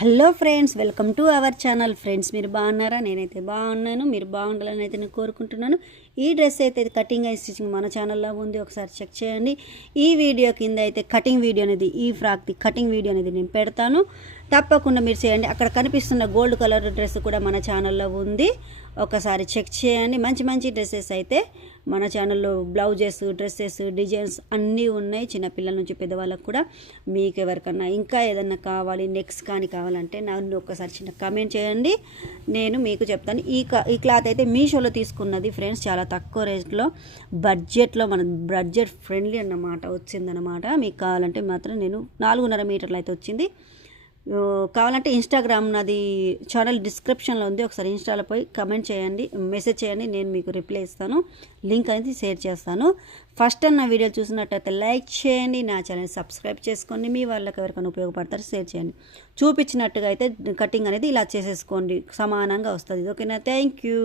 Hello friends, welcome to our channel. Friends, మీరు బాగున్నారా? నేనైతే బాగున్నాను. మీరు బాగుండాలని అయితే నేను కోరుకుంటున్నాను. ఈ డ్రెస్ అయితే కటింగ్ అండ్ స్టిచ్చింగ్ మన ఛానల్లో ఉంది, ఒకసారి చెక్ చేయండి. ఈ వీడియో కింద అయితే కటింగ్ వీడియో అనేది, ఈ ఫ్రాక్ది కటింగ్ వీడియో అనేది నేను పెడతాను, తప్పకుండా మీరు చేయండి. అక్కడ కనిపిస్తున్న గోల్డ్ కలర్ డ్రెస్ కూడా మన ఛానల్లో ఉంది, ఒకసారి చెక్ చేయండి. మంచి మంచి డ్రెస్సెస్ అయితే మన ఛానల్లో బ్లౌజెస్, డ్రెస్సెస్, డిజైన్స్ అన్నీ ఉన్నాయి. చిన్నపిల్లల నుంచి పెద్దవాళ్ళకు కూడా. మీకు ఎవరికన్నా ఇంకా ఏదన్నా కావాలి, నెక్స్ట్ కానీ కావాలంటే నన్ను ఒకసారి చిన్న కామెంట్ చేయండి, నేను మీకు చెప్తాను. ఈ క్లాత్ అయితే మీషోలో తీసుకున్నది ఫ్రెండ్స్, చాలా తక్కువ రేట్లో, బడ్జెట్లో, మన బడ్జెట్ ఫ్రెండ్లీ అన్నమాట వచ్చిందనమాట. మీకు కావాలంటే మాత్రం నేను 4.5 మీటర్లు అయితే వచ్చింది. కావాలంటే ఇన్స్టాగ్రామ్ నాది ఛానల్ డిస్క్రిప్షన్లో ఉంది, ఒకసారి ఇన్స్టాలో పోయి కమెంట్ చేయండి, మెసేజ్ చేయండి, నేను మీకు రిప్లై ఇస్తాను, లింక్ అనేది షేర్ చేస్తాను. ఫస్ట్ టైం నా వీడియో చూసినట్టయితే లైక్ చేయండి, నా ఛానల్ సబ్స్క్రైబ్ చేసుకోండి, మీ వాళ్ళకి ఎవరికైనా ఉపయోగపడతారు షేర్ చేయండి. చూపించినట్టుగా అయితే కటింగ్ అనేది ఇలా చేసేసుకోండి, సమానంగా వస్తుంది. ఓకేనా? Thank you.